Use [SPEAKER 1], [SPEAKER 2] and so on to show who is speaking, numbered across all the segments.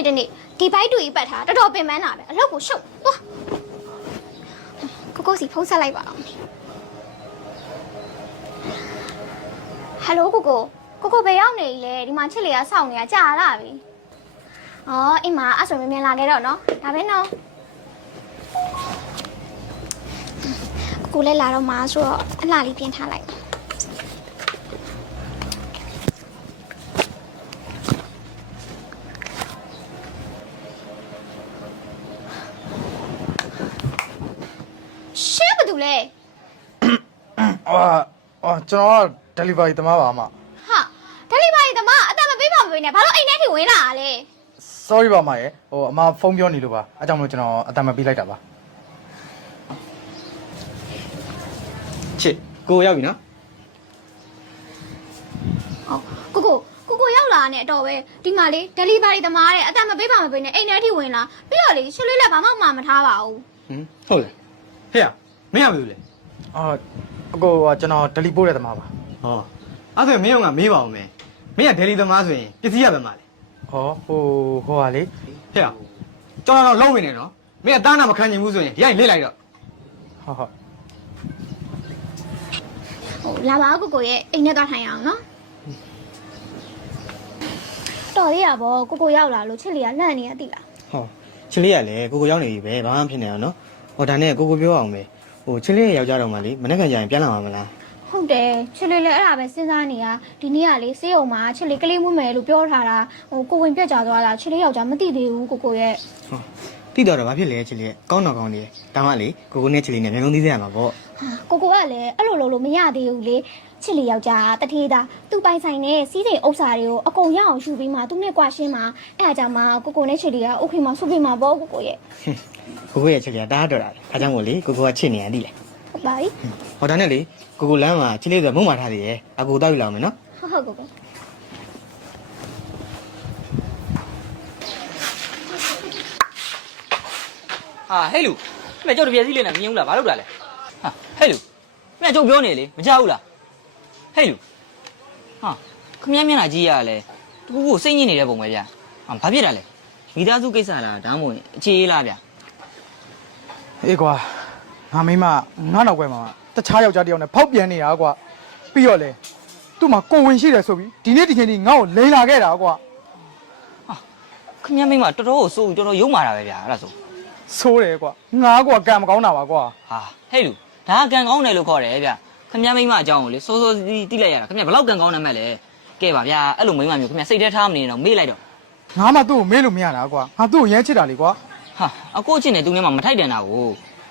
[SPEAKER 1] နေ့ဒီဘိုက်တူကြီးပတ်ထားတော်တော်ပင်ပန်းတာပဲအလုပ်ကိုရှုပ်သွားကိုစီဖုန်းဆက်လိုက်ပါအောင်ဟယ်လိုကိုဘယ်ရောက်နေလဲဒီမှာချစ်လေးကစောင့်နေတာကြာလာပြီအော်အိမ်မှာအဲ့ဆိုမြင်လာခဲ့တော့နော်ဒါပဲနော်ကိုလည်းလာတော့မှာဆိုတော့အလှလေးပြင်ထားလိုက်ရှင်းဘာတူလဲ
[SPEAKER 2] ကျွန်တော် delivery သမားပါအမ
[SPEAKER 1] ဟာ delivery သမားအတမပေးပါမပေးနဲ့ဘာလို့အိမ်ထဲထိဝင်လာတာလဲ
[SPEAKER 2] sorry ပါမရဲ့အမဖုန်းပြောနေလို့ပါအဲကြောင့်မလို့ကျွန်တော်အတမပေးလိုက်တာပါ
[SPEAKER 3] ချစ်ကိုရောက်ပြီနော်
[SPEAKER 1] ကိုရောက်လာတဲ့အတော့ပဲဒီမှာလေ delivery သမားတဲ့အတမပေးပါမပေးနဲ့အိမ်ထဲထိဝင်လာပြီးတော့လေချွတ်လေးလည်းဘာမှမထားပါဘူး
[SPEAKER 3] ဟုတ်တယ်ဟဲ့မင်းရဘူးလေ
[SPEAKER 2] အကိုကျွန်တော် delivery ပို့တဲ့သမားပါ
[SPEAKER 3] ဟောအဲ့ဆိုမင်းကမေးပါဦးမယ်မင်းက delivery သမားဆိုရင်ပစ္စည်းရပဲမှာလေ
[SPEAKER 2] ဟောဟိုဟာလေ
[SPEAKER 3] ဟဲ့ကျွန်တော်တော့လုံးဝင်နေနော်မင်းကတားနာမခံချင်ဘူးဆိုရင်ဒီကနေလစ်လိုက်တော့
[SPEAKER 1] ဟုတ်လာပါကိုရဲ့အိမ်ထဲသွားထိုင်အောင်နော်တော်သေးရပါကိုရောက်လာလို့ချစ်လေးကလန့်နေရတိလား
[SPEAKER 3] ဟောချစ်လေးကလည်းကိုရောက်နေပြီပဲဘာမှဖြစ်နေအောင်နော်ဟောဒါနဲ့ကိုပြောအောင်ပဲချစ်လေးရဲ့ယောက်ျားတော်မှလေမနေ့ကကြာရင်ပြန်လာမှာမလား
[SPEAKER 1] ဟုတ်တယ်ချစ်လေးလည်းအဲ့ဒါပဲစဉ်းစားနေရဒီနေ့ကလေစေးုံမှာချစ်လေးကလေးမွေးမယ်လို့ပြောထားတာကိုဝင်ပြက်ကြသွားတာချစ်လေးယောက်ျားမသိသေးဘူးကိုရဲ့
[SPEAKER 3] တိတော့ဘာဖြစ်လဲချစ်လေးကောင်းတော့ကောင်းနေဒါမှလေကိုနဲ့ချစ်လေးနဲ့မျက်လုံးသီးစေရမှာပေါ့
[SPEAKER 1] ကိုကလည်းအဲ့လိုလို့မရသေးဘူးလေချစ်လေးယောက်ျားတထေးသားသူ့ပိုင်ဆိုင်နဲ့စီးစိမ်ဥစ္စာတွေကိုအကုန်ရအောင်ယူပြီးမှသူနဲ့ကွာရှင်းမှာအဲ့ဒါကြောင့်မှကိုနဲ့ချစ်လေးကโอเคမှာဆုပြီးမှာပေါ့ကိုရဲ့
[SPEAKER 3] ရဲ့ချစ်လေးကတားတော့တာလေအဲကြောင့်မို့လေကိုကချစ်နေရသည်လေ
[SPEAKER 1] ဟုတ်ပါပြီ
[SPEAKER 3] ဟောဒါနဲ့လေကိုလမ်းမှာချစ်လေးဆိုမုံမာထားသေးရဲ့အကိုတောက်ယူလာမယ်နော်
[SPEAKER 1] ဟုတ်ကို
[SPEAKER 4] ဟာဟဲ့လူမင်းကြောက်တပြက်စီးလေးနဲ့မမြင်ဘူးလားဘာလုပ်တာလဲဟာဟဲ့လူမင်းကြောက်ပြောနေလေမကြောက်ဘူးလားဟဲ့လူဟာခမည်းမျက်နှာကြည့်ရလဲတကူကိုစိတ်ညစ်နေတဲ့ပုံပဲဗျာဟာဘာဖြစ်တာလဲမိသားစုကိစ္စလားဒါမှမဟုတ်အခြေအေးလားဗျာ
[SPEAKER 2] အေးကွာငါမိမငါနောက်ကွယ်မှာတခြားယောက်ျားတစ်ယောက်နဲ့ဖောက်ပြန်နေတာကွာပြီးတော့လေသူ့မှာကိုဝင်ရှိတယ်ဆိုပြီးဒီနေ့ဒီချိန်ထိငါ့ကိုလိန်လာခဲ့တာကွာ
[SPEAKER 4] ဟာခမည်းမိမတော်တော်ကိုစိုးတော်တော်ယုံမာတာပဲဗျာအဲ့ဒါ
[SPEAKER 2] ဆိုးတယ်ကွာငါကွာကံမကောင်းတာပါကွာ
[SPEAKER 4] ဟာဟဲ့လူဒါကကံကောင်းတယ်လို့ခေါ်တယ်ဗျခမည်းမိမအကြောင်းကိုလေစိုးစိုးတိလိုက်ရတာခမည်းဘလောက်ကံကောင်းနေမှလဲကဲပါဗျာအဲ့လိုမိမမျိုးခမည်းစိတ်ထဲထားမနေတော့မေ့လိုက်တော့
[SPEAKER 2] ငါမှသူ့ကိုမေ့လို့မရတာကွာငါသူ့ကိုရမ်းချစ်တာလေကွာ
[SPEAKER 4] ဟာအကိုချင်းနဲ့သူနဲ့မှမထိုက်တန်တာကို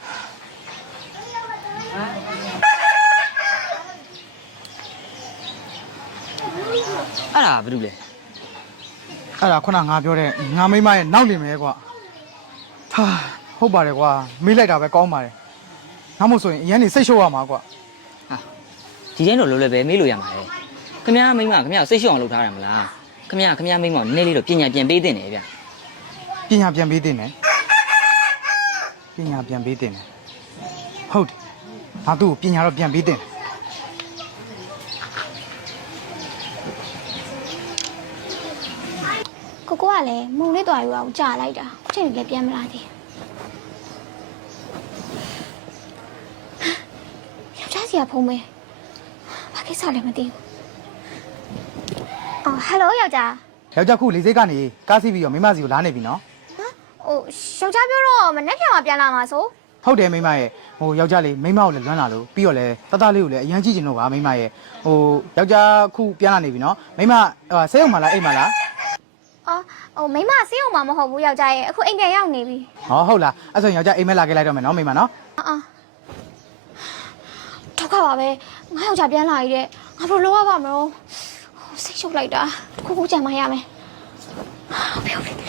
[SPEAKER 4] အဲ့ဒါဘာလို့လဲ
[SPEAKER 2] အဲ့ဒါခုနငါပြောတဲ့ငါမိမရဲ့နောက်နေမယ်ကွာဟာဟုတ်ပါတယ်ကွာမေးလိုက်တာပဲကောင်းပါတယ်ငါမို့ဆိုရင်အရင်နေစိတ်ရှုပ်ရမှာကွာ
[SPEAKER 4] ဟာဒီကျင်းတော့လောလောပဲမေးလို့ရမှာလေခမရမိမခမရစိတ်ရှုပ်အောင်လုပ်ထားတယ်မလားခမရမိမနည်းနည်းလေးတော့ပညာပြန်ပေးတင်တယ်ဗျ
[SPEAKER 2] ပညာပြန်ပေးတင်တယ်ပညာပြန်ပေးတင်တယ်ဟုတ်တယ်ငါသူ့ကိုပညာတော့ပြန်ပေးတင်တယ်
[SPEAKER 1] ကိုကလည်းမုံလေးတွားယူအောင်ကြာလိုက်တာအချိန်လည်းပြန်မလာသေးယောက်ျားစီကဖုန်းမဲဘာကိစ္စလဲမသိဘူးဟယ်လိုယောက်ျား
[SPEAKER 2] ခုလေစိတ်ကနေကားစီးပြီးတော့မိမစီကိုလာနေပြီနော်
[SPEAKER 1] ယောက်ျားပြောတော့မနေ့ပြန်ပြန်လာမှာဆို
[SPEAKER 2] ဟုတ်တယ်မိမရဲ့ယောက်ျားလေးမိမကိုလည်းလွမ်းလာလို့ပြီးတော့လည်းတသားလေးကိုလည်းအရန်ကြည့်ကျင်တော့ပါမိမရဲ့ယောက်ျားခုပြန်လာနေပြီနော်မိမဆေးရုံမှာလားအိမ်မှာလား
[SPEAKER 1] မိမဆေးရုံမှာမဟုတ်ဘူးယောက်ျားရဲ့အခုအိမ်ပြန်ရောက်နေပြီ
[SPEAKER 2] ဟုတ်လားအဲ့ဆိုယောက်ျားအိမ်မဲလာခဲ့လိုက်တော့မယ်နော်မိမနော်
[SPEAKER 1] ဒုက္ခပါပဲငါယောက်ျားပြန်လာရတဲ့ငါဘယ်လိုလုပ်ရပါမလို့စိတ်ရှုပ်လိုက်တာခုကြံမရမယ်ဟုတ်ပြီ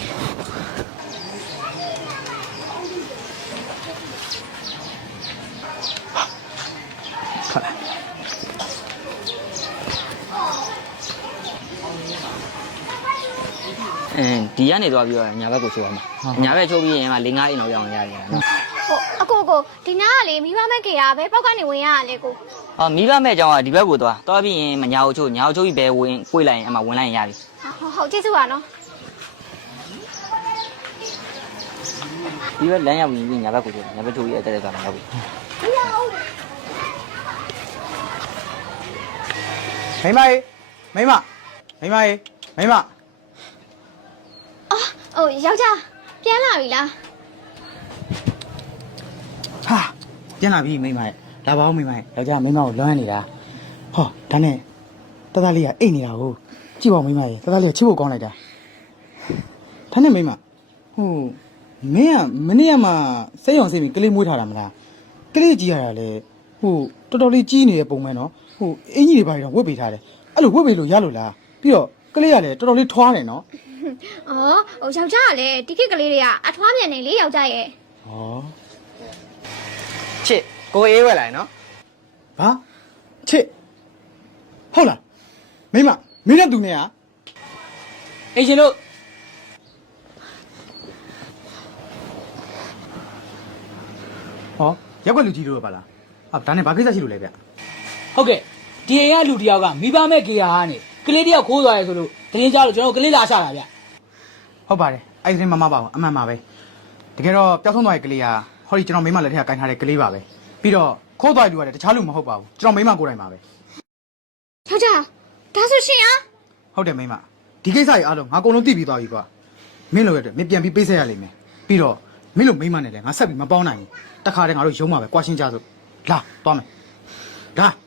[SPEAKER 4] ဒီကနေသွားပြီးတော့ညာဘက်ကိုချိုးအောင်ညာဘက်ချိုးပြီးရင်က၄-၅အိမ်လောက်ရောက်ရတယ်နော်
[SPEAKER 1] အကိုဒီနားကလေမိဘမဲ့ကေတာပဲပောက်ကနေဝင်ရရလေကို
[SPEAKER 4] မိဘမဲ့အကြောင်းကဒီဘက်ကိုသွားပြီးရင်ညာကိုချိုးပြီးဘယ်ဝင်ကိုလိုက်ရင်အမှဝင်လိုက်ရင်ရပြီ
[SPEAKER 1] ဟုတ်ကျေးဇူးပါနော်
[SPEAKER 4] ဒီဘက်လမ်းရောက်ပြီးညာဘက်ကိုညာဘက်ထိုးရတဲ့ကမှာရောက်ပြီ
[SPEAKER 2] မိမရေမိမ
[SPEAKER 1] အော်ဟိုယောက်ျားပြန်လာပြီလား
[SPEAKER 2] ဟာပြန်လာပြီမိမရေလာပါဦးမိမရေယောက်ျားမိမကိုလွမ်းနေတာဟောဒါနဲ့တသားလေးကအိတ်နေတာကိုကြည့်ပါဦးမိမရေတသားလေးကချစ်ဖို့ကောင်းလိုက်တာဒါနဲ့မိမဟိုမင်းကမနေ့ကမှစိတ်ရောင်စိတ်ပြီးကလေးမွေးထားတာမလားကလေးကြီးရတာလေဟိုတော်တော်လေးကြီးနေတဲ့ပုံမှန်နော်ဟိုအင်ကြီးတွေပါတော့ဝတ်ပေးထားတယ်အဲ့လိုဝတ်ပေးလို့ရလို့လားပြီးတော့ကလေးကလည်းတော်တော်လေးထွားတယ်နော်
[SPEAKER 1] အော်ဟိုယောက်ျားကလည်းဒီခေတ်ကလေးတွေကအထွားမြန်နေလေယောက်ျားရဲ့
[SPEAKER 2] ဟော
[SPEAKER 3] ချစ်ကိုအေးဝဲလိုက်နော်
[SPEAKER 2] ဘာချစ်ဟုတ်လားမိမနဲ့သူနဲ့က
[SPEAKER 5] အေးရှင်တို့
[SPEAKER 2] ဟောရက်ွက်လူကြီးတို့ပဲပါလားဟာဒါနဲ့ဘာကိစ္စရှိလို့လဲဗျ
[SPEAKER 5] ဟုတ်ကဲ့ဒီအိမ်ကလူတယောက်ကမိဘမဲ့ကေယာကနေကလေးတယောက်ခိုးသွားရဲဆိုလို့တင်းကြလို့ကျွန်တော်ကလေးလာရှာတာဗျ
[SPEAKER 2] ဟုတ်ပါတယ်အဲ့ဒီမမပါဘူးအမှန်ပါပဲတကယ်တော့ပျောက်ဆုံးသွားတဲ့ကလေးကဟောဒီကျွန်တော်မိမလက်ထက်ကကင်ထားတဲ့ကလေးပါပဲပြီးတော့ခိုးသွားတဲ့လူကလည်းတခြားလူမဟုတ်ပါဘူးကျွန်တော်မိမကိုယ်တိုင်ပါပဲ
[SPEAKER 1] ယောက်ျားဒါဆိုရှင်ဟာ
[SPEAKER 2] ဟုတ်တယ်မိမဒီကိစ္စကြီးအားလုံးငါအကုန်လုံးသိပြီးသွားပြီကွာမင်းလိုရတဲ့မင်းပြန်ပြီးပေးဆက်ရလိမ့်မယ်ပြီးတော့မင်းလိုမိမနဲ့လည်းငါဆက်ပြီးမပေါင်းနိုင်ဘူးတခါတည်းငါတို့ရုံးမှာပဲကွာရှင်းကြစို့လာသွားမယ်ဒါ